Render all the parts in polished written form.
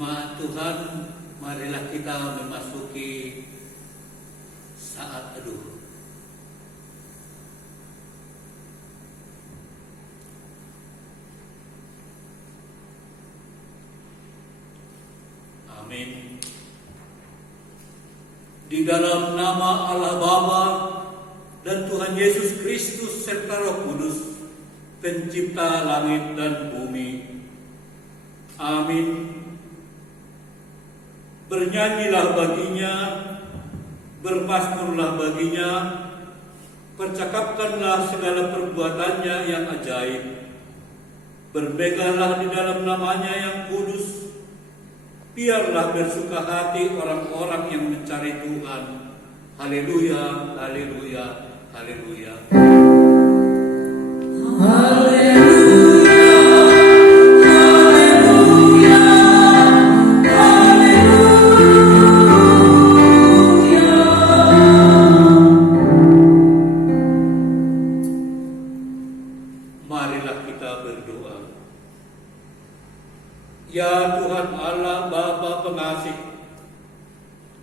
Jemaat Tuhan, marilah kita memasuki saat teduh. Amin. Di dalam nama Allah Bapa dan Tuhan Yesus Kristus serta Roh Kudus, Pencipta langit dan bumi. Amin. Bernyanyilah baginya, bermasmurlah baginya, percakapkanlah segala perbuatannya yang ajaib. Bermegahlah di dalam namanya yang kudus. Biarlah bersuka hati orang-orang yang mencari Tuhan. Haleluya, haleluya, haleluya. Haleluya. Ya Tuhan Allah Bapa pengasih,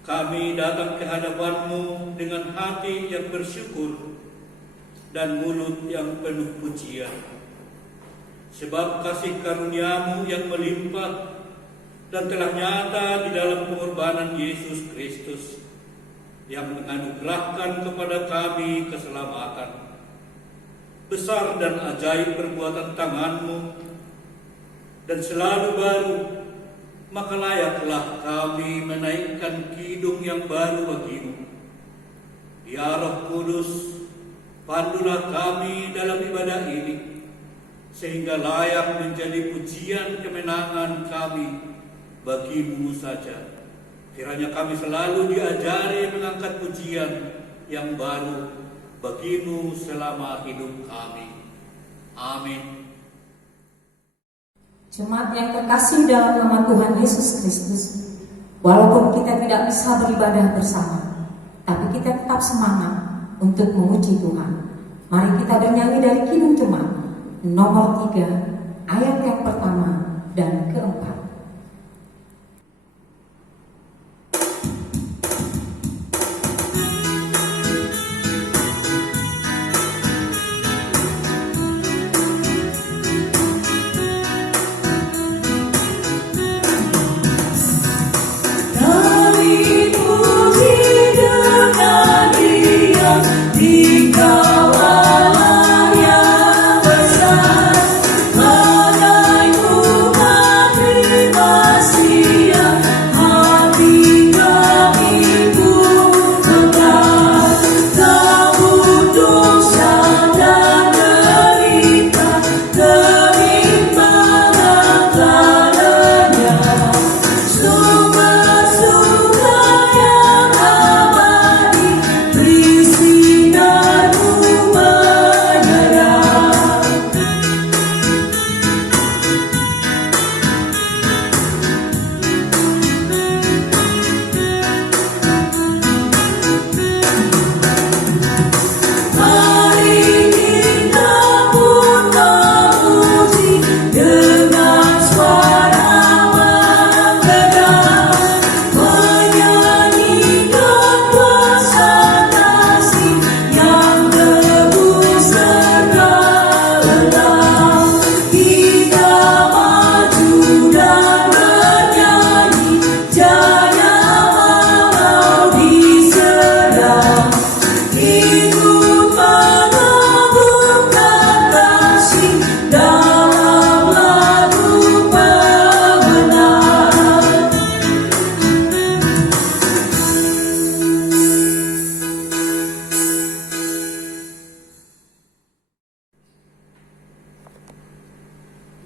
kami datang ke hadapan-Mu dengan hati yang bersyukur dan mulut yang penuh pujian. Sebab kasih karunia-Mu yang melimpah dan telah nyata di dalam pengorbanan Yesus Kristus yang menganugerahkan kepada kami keselamatan. Besar dan ajaib perbuatan tangan-Mu dan selalu baru, maka layaklah kami menaikkan kidung yang baru bagi-Mu. Ya Roh Kudus, pandulah kami dalam ibadah ini, sehingga layak menjadi pujian kemenangan kami bagi-Mu saja. Kiranya kami selalu diajari mengangkat pujian yang baru bagi-Mu selama hidup kami. Amin. Jemaat yang terkasih dalam nama Tuhan Yesus Kristus, walaupun kita tidak bisa beribadah bersama, tapi kita tetap semangat untuk memuji Tuhan. Mari kita bernyanyi dari Kidung Jemaat nomor 3, ayat yang pertama dan keempat.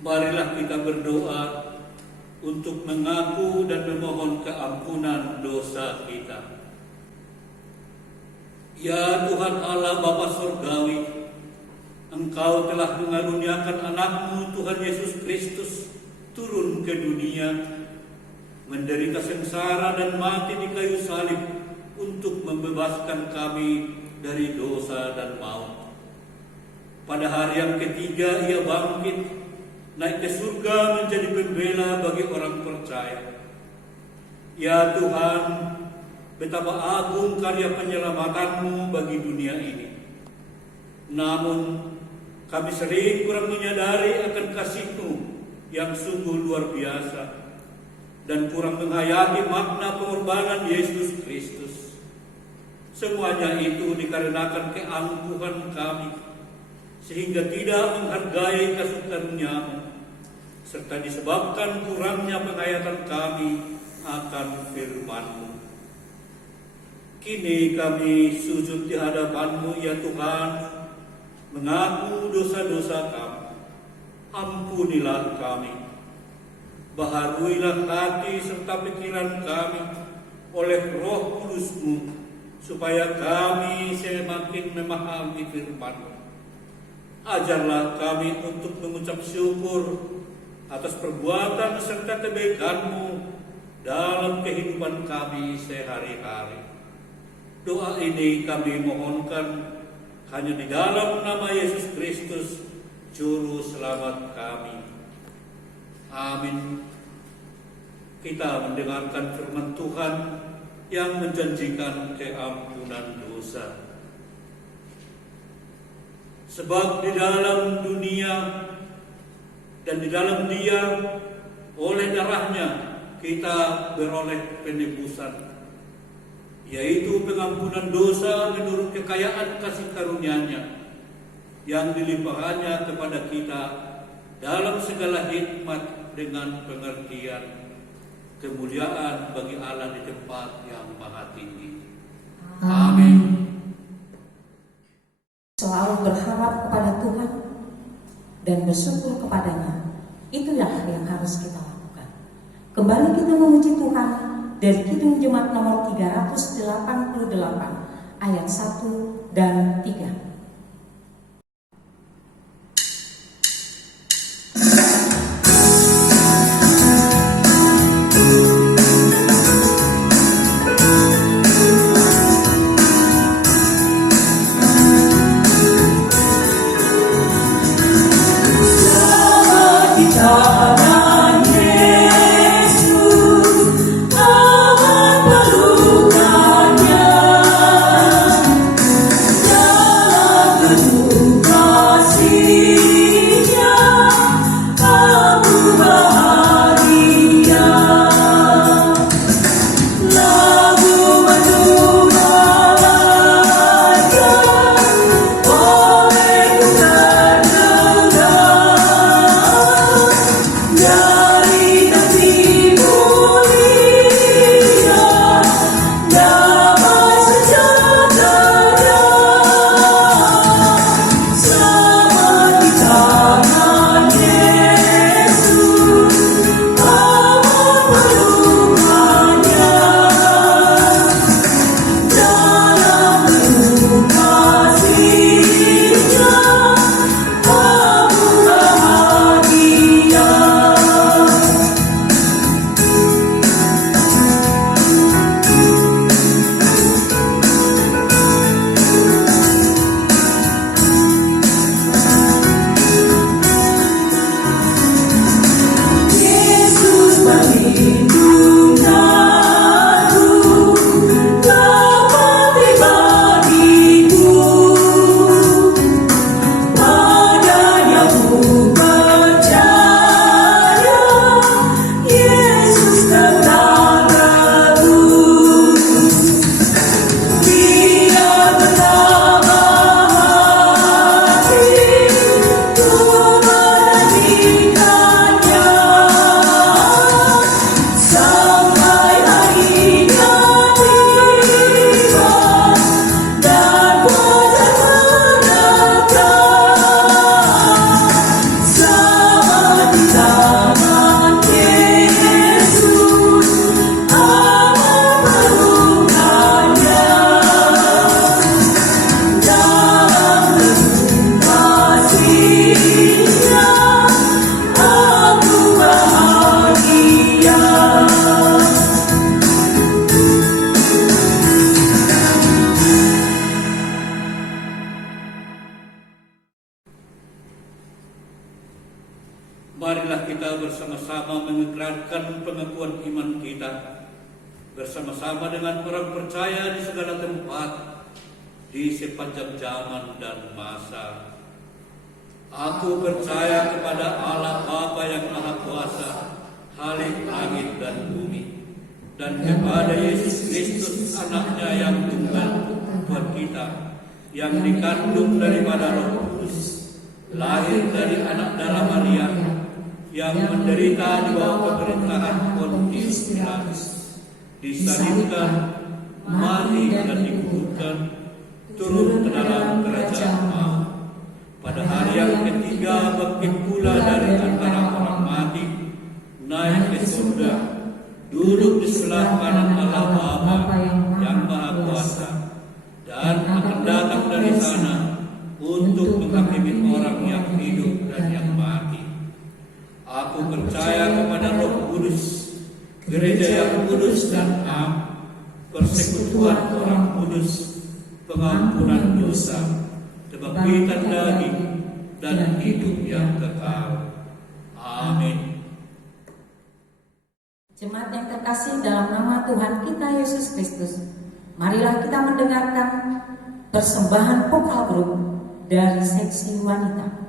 Marilah kita berdoa untuk mengaku dan memohon keampunan dosa kita. Ya Tuhan Allah Bapa Surgawi, Engkau telah mengaruniakan anak-Mu Tuhan Yesus Kristus turun ke dunia, menderita sengsara dan mati di kayu salib untuk membebaskan kami dari dosa dan maut. Pada hari yang ketiga Ia bangkit naik ke surga menjadi pembela bagi orang percaya. Ya Tuhan, betapa agung karya penyelamatanmu bagi dunia ini. Namun, kami sering kurang menyadari akan kasih-Mu yang sungguh luar biasa dan kurang menghayati makna pengorbanan Yesus Kristus. Semuanya itu dikarenakan keangkuhan kami, sehingga tidak menghargai kasih karunia-Mu, serta disebabkan kurangnya penghayatan kami akan firman-Mu. Kini kami sujud di hadapan-Mu, ya Tuhan, mengaku dosa-dosa kami. Ampunilah kami. Baharuilah hati serta pikiran kami oleh Roh Kudus-Mu, supaya kami semakin memahami firman-Mu. Ajarlah kami untuk mengucap syukur atas perbuatan serta kebaikan-Mu dalam kehidupan kami sehari-hari. Doa ini kami mohonkan hanya di dalam nama Yesus Kristus, Juru Selamat kami. Amin. Kita mendengarkan firman Tuhan yang menjanjikan keampunan dosa. Sebab di dalam dunia dan di dalam Dia, oleh darahnya kita beroleh penebusan, yaitu pengampunan dosa menurut kekayaan kasih karunia-Nya yang dilimpahkannya kepada kita dalam segala hikmat dengan pengertian kemuliaan bagi Allah di tempat yang maha tinggi. Amin. Selalu berharap kepada Tuhan dan bersyukur kepadanya, itulah yang harus kita lakukan. Kembali kita memuji Tuhan dari Kidung Jemaat nomor 388 ayat 1 dan 3. Yesus, aman pelukannya. marilah kita bersama-sama mengikrarkan pengakuan iman kita, bersama-sama dengan orang percaya di segala tempat, di sepanjang zaman dan masa. Aku percaya kepada Allah Bapa yang Maha Kuasa, Khalik langit dan bumi, dan kepada Yesus Kristus anaknya yang tunggal, Tuhan kita, yang dikandung daripada Roh Kudus, lahir dari anak darah Maria, yang menderita di bawah pemerintahan Pontius Pilatus, disalibkan, mati dan dikuburkan, turun ke dalam kerajaan maut. Pada hari yang ketiga bangkit pula dari antara orang mati, naik ke surga, duduk di sebelah kanan Allah Bapa yang Maha Kuasa, dan akan datang dari sana untuk menghakimi orang yang hidup dan yang mati. Aku percaya kepada Roh Kudus, gereja yang kudus dan am, persekutuan orang kudus, pengampunan dosa, kebangkitan daging, dan hidup yang kekal. Amin. Jemaat yang terkasih dalam nama Tuhan kita Yesus Kristus, marilah kita mendengarkan persembahan vokal grup dari seksi wanita.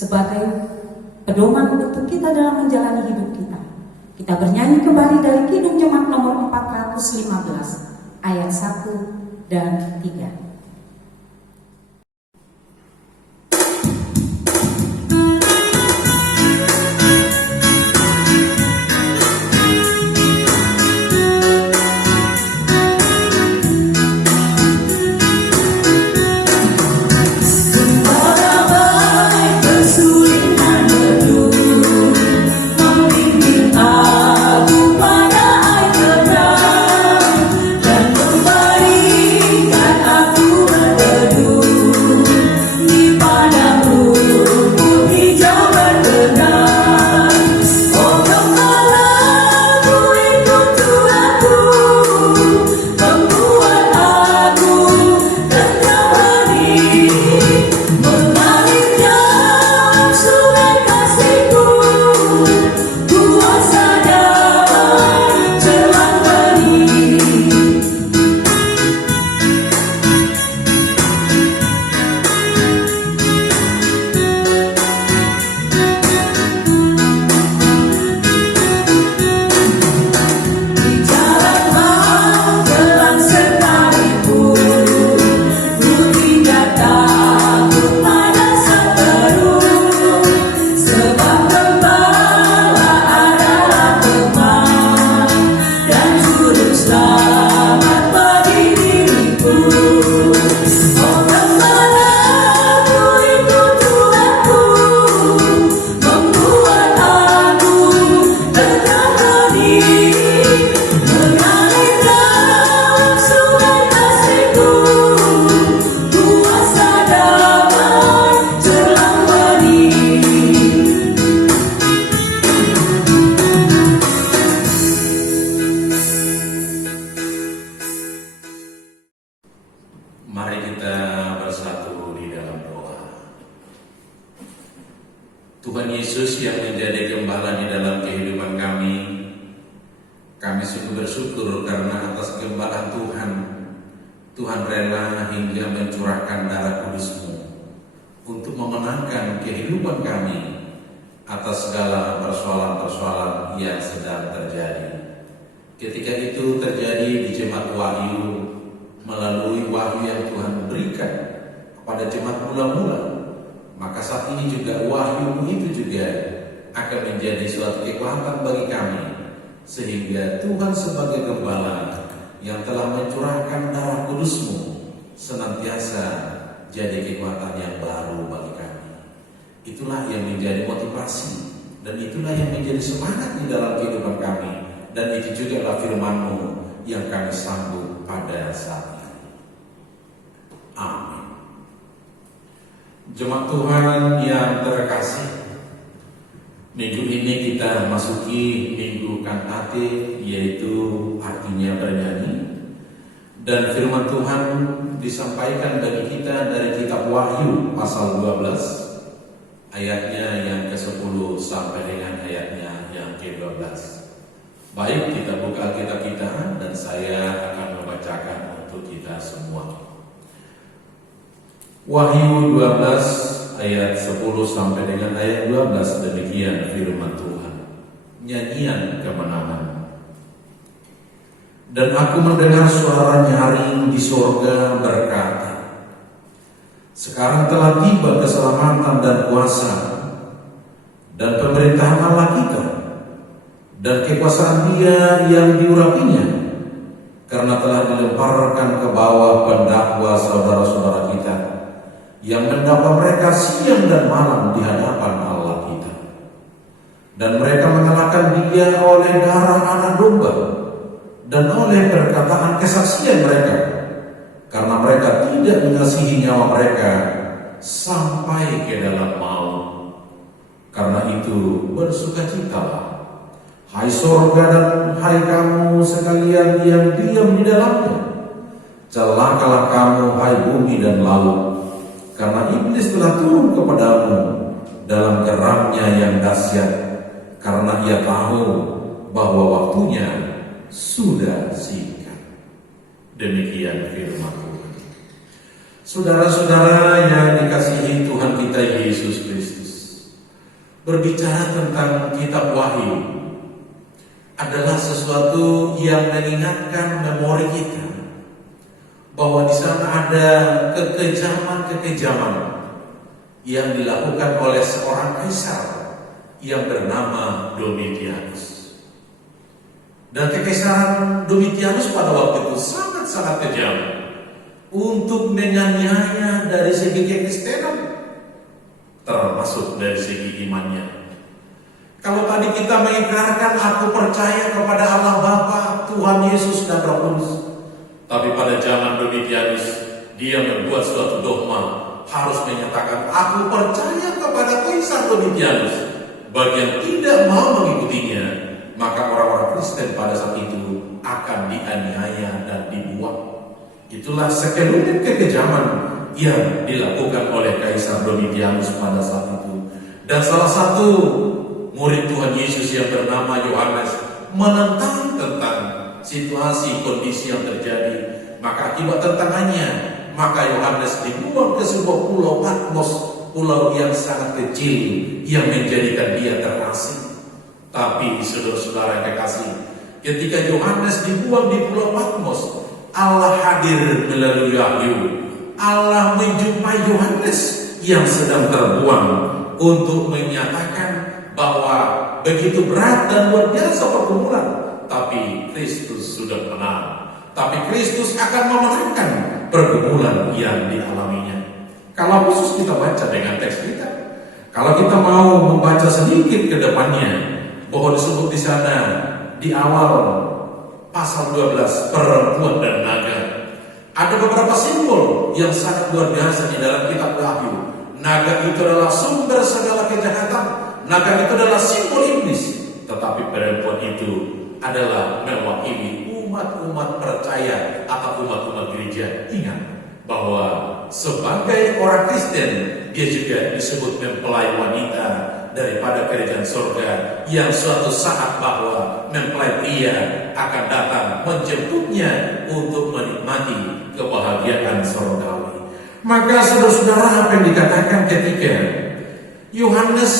sebagai pedoman untuk kita dalam menjalani hidup kita. Kita bernyanyi kembali dari Kidung Jemaat nomor 415 ayat 1 dan 3. Mari kita bersatu di dalam doa. Tuhan Yesus yang menjadi gembala di dalam kehidupan kami sungguh bersyukur karena atas gembala Tuhan rela hingga mencurahkan darah kudus-Mu untuk memenangkan kehidupan kami atas segala persoalan-persoalan yang sedang terjadi. Ketika itu terjadi di Jemaat Wahyu, melalui wahyu yang Tuhan berikan kepada jemaat mula-mula, maka saat ini juga wahyu itu juga akan menjadi suatu kekuatan bagi kami, sehingga Tuhan sebagai gembala yang telah mencurahkan darah kudus-Mu senantiasa jadi kekuatan yang baru bagi kami. Itulah yang menjadi motivasi dan itulah yang menjadi semangat di dalam kehidupan kami, dan itu juga adalah firman-Mu yang kami sambut pada saat ini. Amin. Jemaat Tuhan yang terkasih, minggu ini kita masuki minggu kantate, yaitu artinya bernyanyi, dan firman Tuhan disampaikan bagi kita dari kitab Wahyu pasal 12 ayatnya yang ke-10 sampai dengan ayatnya yang ke-12. Baik, kita buka Alkitab kita dan saya akan membacakan untuk kita semua. Wahyu 12 ayat 10 sampai dengan ayat 12, demikian firman Tuhan. Nyanyian kemenangan. Dan aku mendengar suara nyaring di sorga berkata, sekarang telah tiba keselamatan dan kuasa dan pemerintahan Allah kita dan kekuasaan Dia yang diurapinya, karena telah dilemparkan ke bawah pendakwa saudara-saudara kita yang mendakwa mereka siang dan malam di hadapan Allah kita. Dan mereka mengalahkan Dia oleh darah anak domba dan oleh perkataan kesaksian mereka, karena mereka tidak mengasihi nyawa mereka sampai ke dalam maut. Karena itu bersukacitalah, hai sorga dan hai kamu sekalian yang diam di dalamnya. Celakalah kamu, hai bumi dan laut, karena iblis telah turun kepadamu dalam geramnya yang dahsyat, karena ia tahu bahwa waktunya sudah singkat. Demikian firman Tuhan. Saudara-saudara yang dikasihi Tuhan kita Yesus Kristus, berbicara tentang kitab Wahyu adalah sesuatu yang mengingatkan memori kita bahwa di sana ada kekejaman-kekejaman yang dilakukan oleh seorang kaisar yang bernama Domitianus. Dan kekaisaran Domitianus pada waktu itu sangat-sangat kejam untuk menganiaya dari segi kekristenan, termasuk dari segi imannya. Kalau tadi kita mengikrarkan aku percaya kepada Allah Bapa, Tuhan Yesus dan Roh Kudus, tapi pada zaman Domitianus dia membuat suatu dogma harus menyatakan aku percaya kepada Kaisar Domitianus. Bagi yang tidak mau mengikutinya, maka orang-orang Kristen pada saat itu akan dianiaya dan dibuang. Itulah sekelumit kekejaman yang dilakukan oleh Kaisar Domitianus pada saat itu. Dan salah satu murid Tuhan Yesus yang bernama Yohanes menentang tentang situasi kondisi yang terjadi. Maka akibat tentangannya, maka Yohanes dibuang ke sebuah pulau Patmos, pulau yang sangat kecil yang menjadikan dia terasing. Tapi saudara-saudara yang kekasih, ketika Yohanes dibuang di pulau Patmos, Allah hadir melalui wahyu. Allah menjumpai Yohanes yang sedang terbuang untuk menyatakan bahwa begitu berat dan luar biasa pergumulan, tapi Kristus sudah menang. Tapi Kristus akan memenangkan pergumulan yang dialaminya. Kalau khusus kita baca dengan teks kita, kalau kita mau membaca sedikit ke depannya, bahwa disebut di sana di awal pasal 12 perempuan dan naga, ada beberapa simbol yang sangat luar biasa di dalam kitab Wahyu. Naga itu adalah sumber segala kejahatan. Naga itu adalah simbol iblis, tetapi perempuan itu adalah mewakili umat-umat percaya atau umat-umat gereja. Ingat bahwa sebagai orang Kristen dia juga disebut mempelai wanita daripada kerajaan surga, yang suatu saat bahwa mempelai pria akan datang menjemputnya untuk menikmati kebahagiaan surgawi. Maka saudara-saudara, apa yang dikatakan ketika Yohanes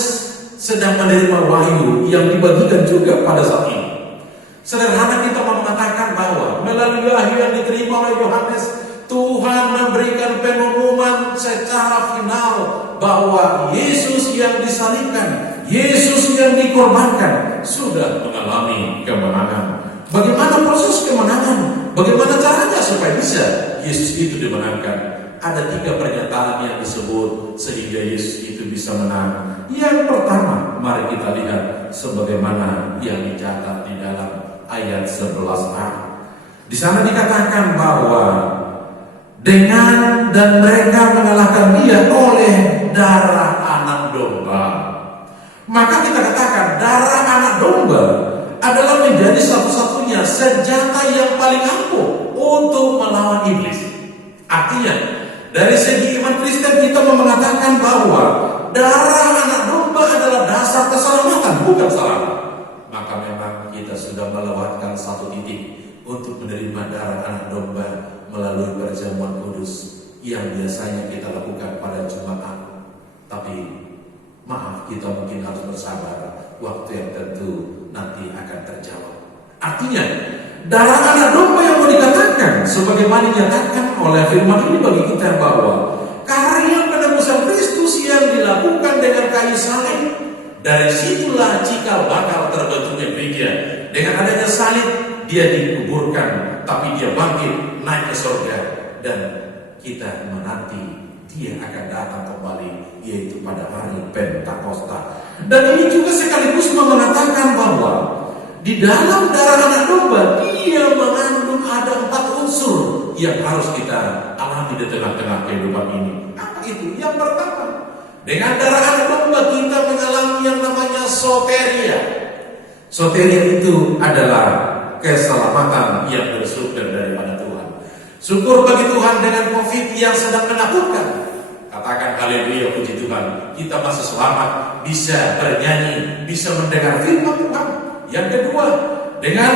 sedang menerima wahyu yang dibagikan juga pada saat ini. Sederhana kita mau mengatakan bahwa melalui wahyu yang diterima oleh Yohanes, Tuhan memberikan pengumuman secara final bahwa Yesus yang disalibkan, Yesus yang dikorbankan sudah mengalami kemenangan. Bagaimana proses kemenangan? Bagaimana caranya supaya bisa Yesus itu dimenangkan? Ada 3 pernyataan yang disebut sehingga Yesus itu bisa menang. Yang pertama, mari kita lihat sebagaimana yang dicatat di dalam ayat 11a. Di sana dikatakan bahwa dengan dan mereka mengalahkan dia oleh darah anak domba. Maka kita katakan darah anak domba adalah menjadi satu-satunya senjata yang paling ampuh untuk melawan iblis. Artinya, dari segi iman Kristen kita mengatakan bahwa darah anak domba adalah dasar keselamatan, bukan salah. Maka memang kita sudah melewatkan satu titik untuk menerima darah anak domba melalui perjamuan kudus yang biasanya kita lakukan pada Jumat. Tapi maaf, kita mungkin harus bersabar, waktu yang tentu nanti akan terjawab. Artinya darah anak domba yang mau dikatakan sebagaimana dinyatakan oleh firman ini bagi kita bahwa karya penebusan Kristus yang dilakukan dengan kayu salib, dari situlah cikal bakal terbentuknya gereja. Dengan adanya salib dia dikuburkan, tapi dia bangkit naik ke surga, dan kita menanti dia akan datang kembali, yaitu pada hari Pentakosta. Dan ini juga sekaligus mengatakan bahwa di dalam darah anak domba dia mengandung ada 4 unsur yang harus kita alami di tengah-tengah kehidupan ini. Apa itu? Yang pertama, dengan darah anak domba kita mengalami yang namanya soteria. Soteria itu adalah keselamatan yang bersumber daripada Tuhan. Syukur bagi Tuhan dengan COVID yang sedang menakutkan. Katakan haleluya, puji Tuhan, kita masih selamat, bisa bernyanyi, bisa mendengar firman Tuhan. Yang kedua, dengan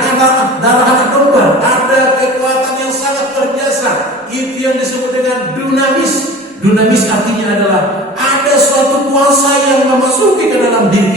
darah anak domba ada kekuatan yang sangat luar biasa. Itu yang disebut dengan dunamis. Dunamis artinya adalah ada suatu kuasa yang memasuki ke dalam diri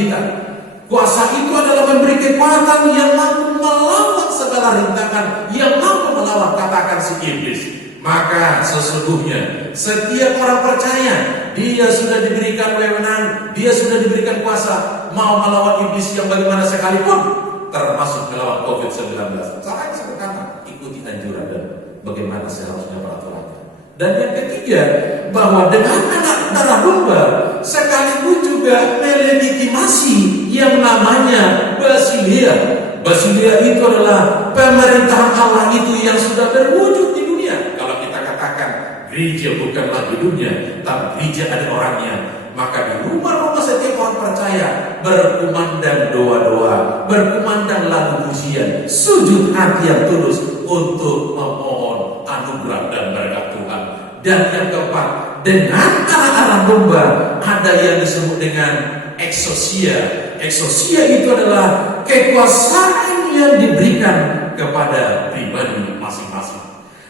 Maka sesungguhnya setiap orang percaya dia sudah diberikan wewenang, dia sudah diberikan kuasa mau melawan iblis yang bagaimana sekalipun, termasuk melawan COVID-19. Saya berkata, ikuti anjuran dan bagaimana seharusnya peraturannya. Dan yang ketiga, bahwa dengan anak darah domba sekaligus juga melegitimasi yang namanya Basilia. Basilia itu adalah pemerintahan Allah itu yang sudah berwujud di dunia. Kalau kita katakan gereja bukan lagi dunia, tapi gereja ada orangnya, maka di rumah-rumah setiap orang percaya berkumandang doa-doa, berkumandang lagu pujian, sujud hati yang tulus untuk memohon anugerah dan berkat Tuhan. Dan yang keempat, dengan anak-anak domba ada yang disebut dengan exousia. Exousia itu adalah kekuasaan yang diberikan kepada pribadi masing-masing.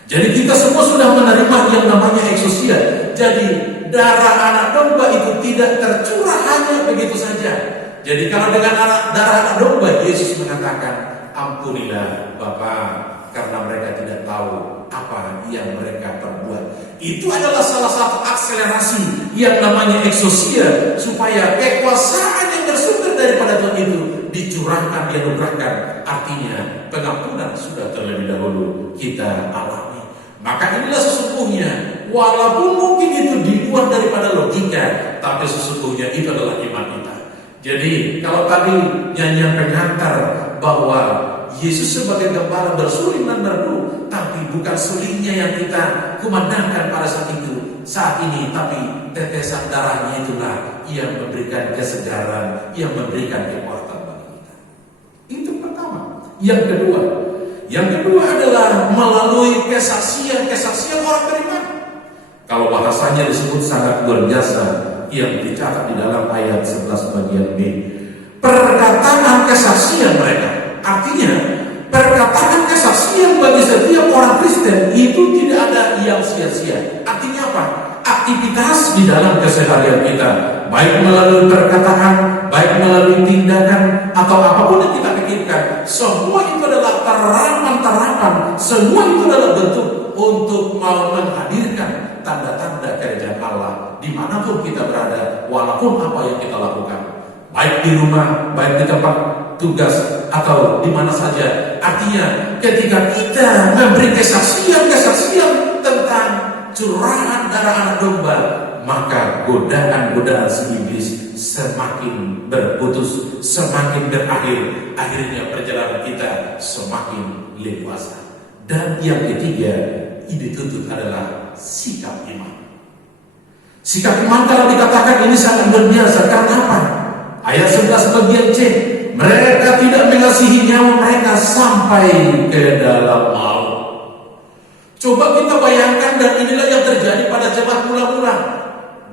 Jadi kita semua sudah menerima yang namanya exousia. Jadi darah anak domba itu tidak tercurah hanya begitu saja. Jadi kalau dengan darah anak domba, Yesus mengatakan, ampunilah Bapa, karena mereka tidak tahu apa yang mereka perbuat. Itu adalah salah satu akselerasi yang namanya exousia, supaya kekuasaan yang bersumber daripada Tuhan itu dicurahkan, dianugerahkan. Artinya pengampunan sudah terlebih dahulu kita alami. Maka inilah sesungguhnya, walaupun mungkin itu di luar daripada logika, tapi sesungguhnya itu adalah iman kita. Jadi kalau tadi nyanyian pengantar bahwa Yesus sebagai gembala bersuling dan berdu, tapi bukan sulingnya yang kita kumandangkan pada saat ini, tapi tetesan darahnya itulah yang memberikan kesegaran, yang memberikan kekuatan bagi kita. Itu pertama. Yang kedua adalah melalui kesaksian orang beriman. Kalau bahasanya disebut sangat luar biasa, yang dicatat di dalam ayat 11 bagian B, perkataan kesaksian mereka. Artinya perkataan kesaksian bagi setiap orang Kristen itu tidak ada yang sia-sia. Artinya apa? Aktivitas di dalam keseharian kita, baik melalui perkataan, baik melalui tindakan, atau apapun yang kita pikirkan, semua itu adalah terapan, semua itu adalah bentuk untuk mau menghadirkan tanda-tanda kerajaan Allah dimanapun kita berada, walaupun apa yang kita lakukan, baik di rumah, baik di tempat tugas, atau di mana saja. Artinya ketika kita memberi kesaksian tentang curahan darah anak domba, maka godaan si iblis semakin berputus, semakin berakhir. Akhirnya perjalanan kita semakin leluasa. Dan yang ketiga, dituntut adalah sikap iman. Sikap iman kalau dikatakan ini sangat luar biasa. Karena apa? Ayat 11 bagian C, mereka tidak mengasihi nyawa mereka sampai ke dalam maut. Coba kita bayangkan, dan inilah yang terjadi pada jemaat mula-mula.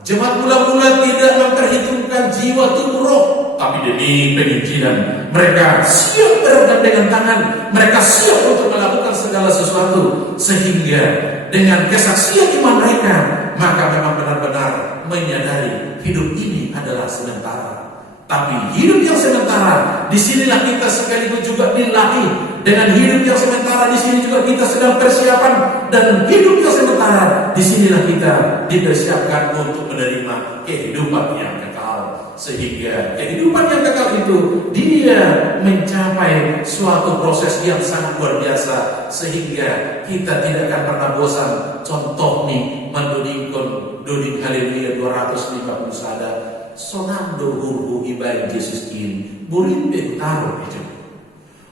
Jemaat mula-mula tidak memperhitungkan jiwa tubuh roh, tapi demi penginjilan mereka siap bergandengan tangan, mereka siap untuk melakukan segala sesuatu, sehingga dengan kesaksian iman mereka, maka memang benar-benar menyadari hidup ini adalah sementara. Tapi hidup yang sementara, disinilah kita sekaligus juga dilatih. Dengan hidup yang sementara, di sini juga kita sedang persiapan, dan hidup yang sementara, disinilah kita dipersiapkan untuk menerima kehidupan yang kekal. Sehingga kehidupan yang kekal itu dia mencapai suatu proses yang sangat luar biasa, sehingga kita tidak akan pernah bosan. Contoh nih, menduding haleluya 250 sada. Sonando hurhu ibain Yesus in burimpe utaro itu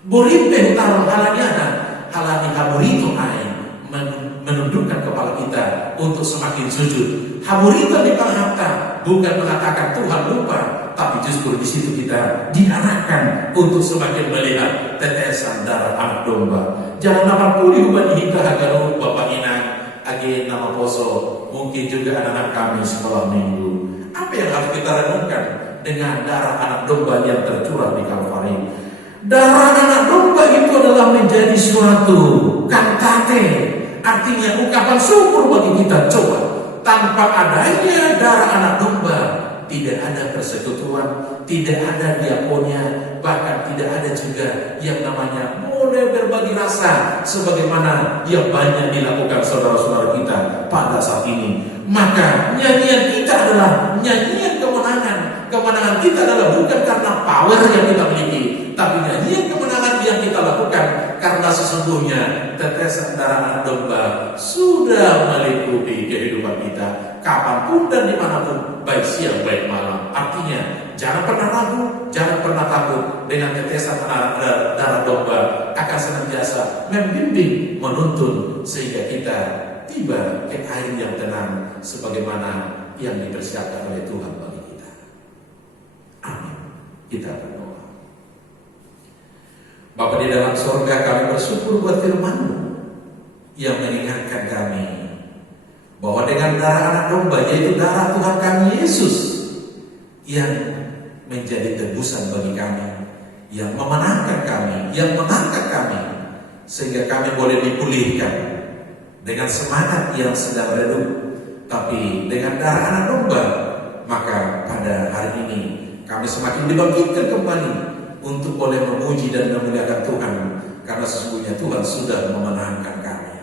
burimpe utaro halani haburito ai menundukkan kepala kita untuk semakin sujud. Haburito di harta bukan mengatakan Tuhan lupa, tapi justru di situ kita diarahkan untuk semakin melihat tetesan darah anak domba. Jangan 80 uban hingga hagaro Bapak Inang age nama poso, mungkin juga anak-anak kami sekolah minggu. Apa yang harus kita renungkan dengan darah anak domba yang tercurah di Kalvari? Darah anak domba itu adalah menjadi suatu kantate, artinya ungkapan syukur bagi kita. Coba, tanpa adanya darah anak domba, tidak ada persekutuan, tidak ada diakonia, bahkan tidak ada juga yang namanya boleh berbagi rasa sebagaimana yang banyak dilakukan saudara-saudara kita pada saat ini. Maka nyanyian kita adalah nyanyian kemenangan. Kemenangan kita adalah bukan karena power yang kita miliki, tapi nyanyian kemenangan yang kita lakukan karena sesungguhnya tetesan darah anak domba sudah meliputi kehidupan kita kapanpun dan dimanapun, baik siang baik malam. Artinya jangan pernah ragu, jangan pernah takut. Dengan tetesan darah domba akan senantiasa membimbing, menuntun sehingga kita tiba ke air yang tenang sebagaimana yang dipersiapkan oleh Tuhan bagi kita. Amin. Kita berdoa. Bapa di dalam sorga, kami bersyukur buat firman-Mu yang mengingatkan kami bahwa dengan darah anak domba, yaitu darah Tuhan kami Yesus, yang menjadi tebusan bagi kami, yang memenangkan kami, yang mengangkat kami, sehingga kami boleh dipulihkan dengan semangat yang sedang redup, tapi dengan darah anak domba, maka pada hari ini kami semakin dibangkitkan kembali untuk boleh memuji dan memuliakan Tuhan, karena sesungguhnya Tuhan sudah memenangkan kami.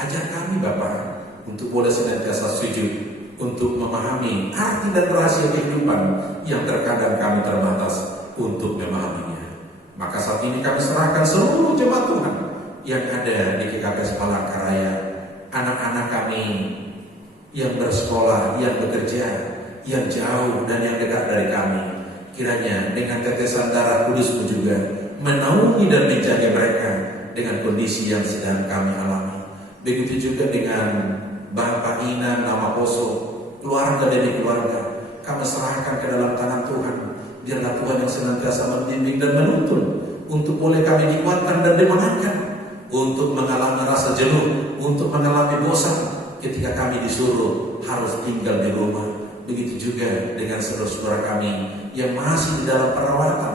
Ajar kami Bapa untuk boleh senantiasa sujud, untuk memahami arti dan rahasia kehidupan yang terkadang kami terbatas untuk memahaminya. Maka saat ini kami serahkan seluruh jemaat Tuhan yang ada di GKP Palangkaraya, anak-anak kami yang bersekolah, yang bekerja, yang jauh dan yang dekat dari kami. Kiranya dengan tetesan darah Kudus-Mu juga menaungi dan menjaga mereka dengan kondisi yang sedang kami alami. Begitu juga dengan Bapak Ina, Nama Poso, keluarga demi keluarga, kami serahkan ke dalam tangan Tuhan. Biarlah Tuhan yang senantiasa membimbing dan menuntun untuk boleh kami dikuatkan dan dimenangkan, untuk mengalami rasa jenuh, untuk mengalami bosan ketika kami disuruh harus tinggal di rumah. Begitu juga dengan saudara-saudara kami yang masih di dalam perawatan.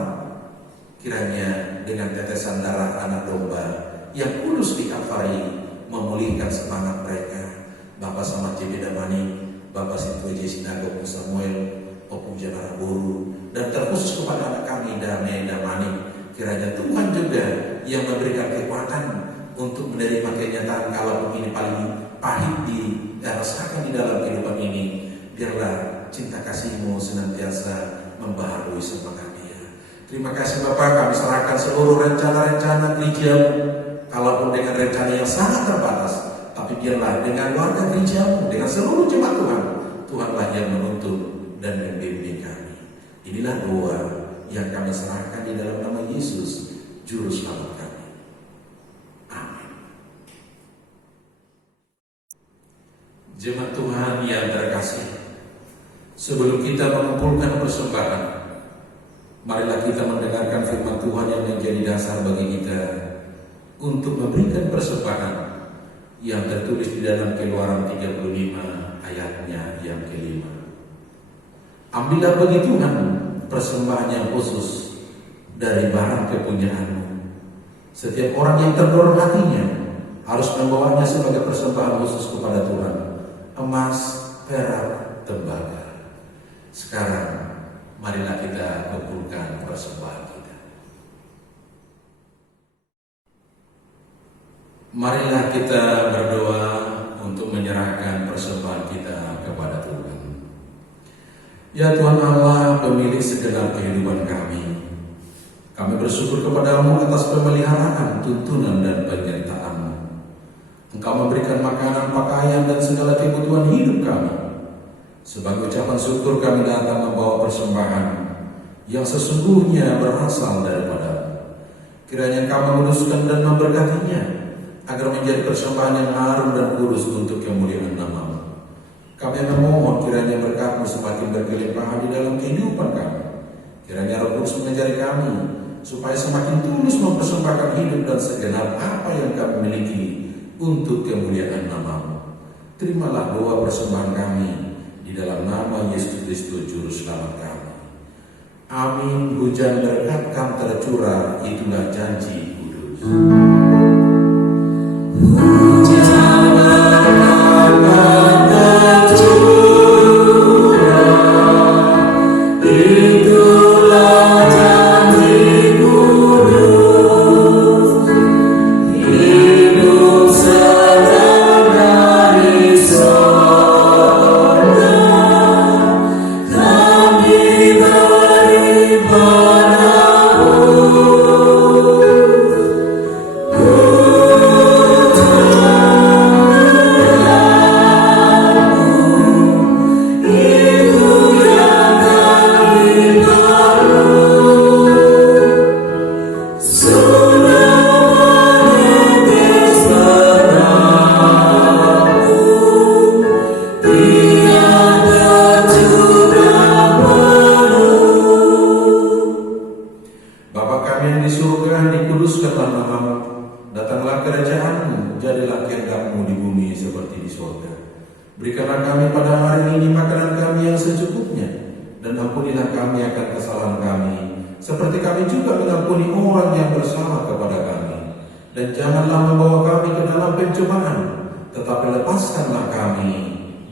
Kiranya dengan tetesan darah anak domba yang kudus di Kalvari memulihkan semangat mereka. Bapak Samad J. Damani, Bapak Sinto J. Sinago Samuel, Opung Janara Buru, dan terkhusus kepada anak kami Damai Damani. Kiranya Tuhan juga yang memberikan kekuatan untuk menerima kenyataan kalau ini paling pahit dirasakan di dalam kehidupan ini. Biarlah cinta kasih-Mu senantiasa membaharui semangat dia. Terima kasih Bapak, kami serahkan seluruh rencana-rencana gereja-Mu, kalaupun dengan rencana yang sangat terbatas, tapi biarlah dengan warga gereja-Mu, dengan seluruh jemaat Tuhan, Tuhanlah yang menuntun dan membimbing kami. Inilah doa yang kami serahkan di dalam nama Yesus, Juru Selamat kami. Amin. Jemaat Tuhan yang terkasih, sebelum kita mengumpulkan persembahan, marilah kita mendengarkan firman Tuhan yang menjadi dasar bagi kita untuk memberikan persembahan yang tertulis di dalam Keluaran 35 ayatnya yang kelima. Ambillah bagi Tuhan persembahan yang khusus dari barang kepunyaan-Mu. Setiap orang yang terdorong hatinya harus membawanya sebagai persembahan khusus kepada Tuhan, emas, perak, tembaga. Sekarang marilah kita kumpulkan persembahan kita. Marilah kita berdoa untuk menyerahkan persembahan kita kepada Tuhan. Ya Tuhan Allah, pemilik segenap kehidupan kami bersyukur kepada-Mu atas pemeliharaan, tuntunan dan penyertaan-Mu. Engkau memberikan makanan, pakaian dan segala kebutuhan hidup kami. Sebagai ucapan syukur kami datang membawa persembahan yang sesungguhnya berasal daripada-Mu. Kiranya Engkau menguduskan dan memberkatinya agar menjadi persembahan yang harum dan kudus untuk kemuliaan nama-Mu. Kami memohon kiranya berkat-Mu semakin berkelimpahan di dalam kehidupan kami. Kiranya Roh Kudus mengajari kami supaya semakin tulus mempersembahkan hidup dan segenap apa yang kami miliki untuk kemuliaan nama-Mu. Terimalah doa persembahan kami di dalam nama Yesus Kristus Juru Selamat kami. Amin. Hujan berkat kan tercurah, itulah janji kudus. Hujan berkat tercurah, itulah janji kami pada hari ini makanan kami yang secukupnya, dan ampunilah kami akan kesalahan kami, seperti kami juga mengampuni orang yang bersalah kepada kami. Dan janganlah membawa kami ke dalam pencobaan, tetapi lepaskanlah kami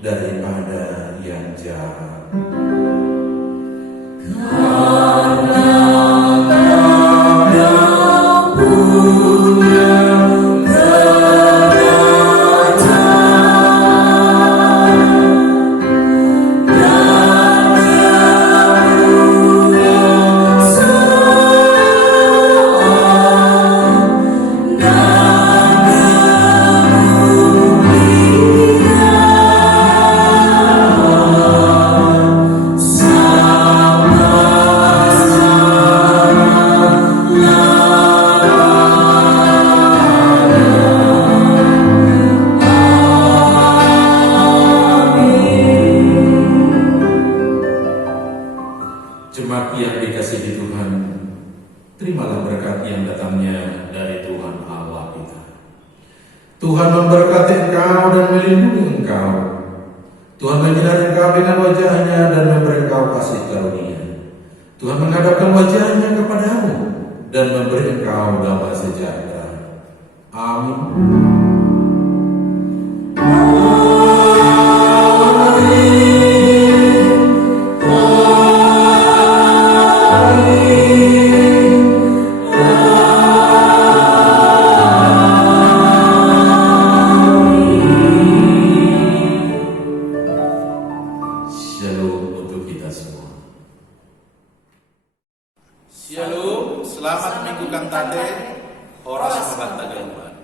daripada yang jahat. Jemaat yang dikasihi Tuhan, terimalah berkat yang datangnya dari Tuhan Allah kita. Tuhan memberkati engkau dan melindungi engkau. Tuhan menyinari engkau dengan wajah-Nya dan memberi engkau kasih karunia. Tuhan menghadapkan wajah-Nya kepadamu dan memberi engkau damai sejahtera. Amin. Shalom untuk kita semua. Shalom, selamat Minggu Kantate, Horas Magandang Galuhan.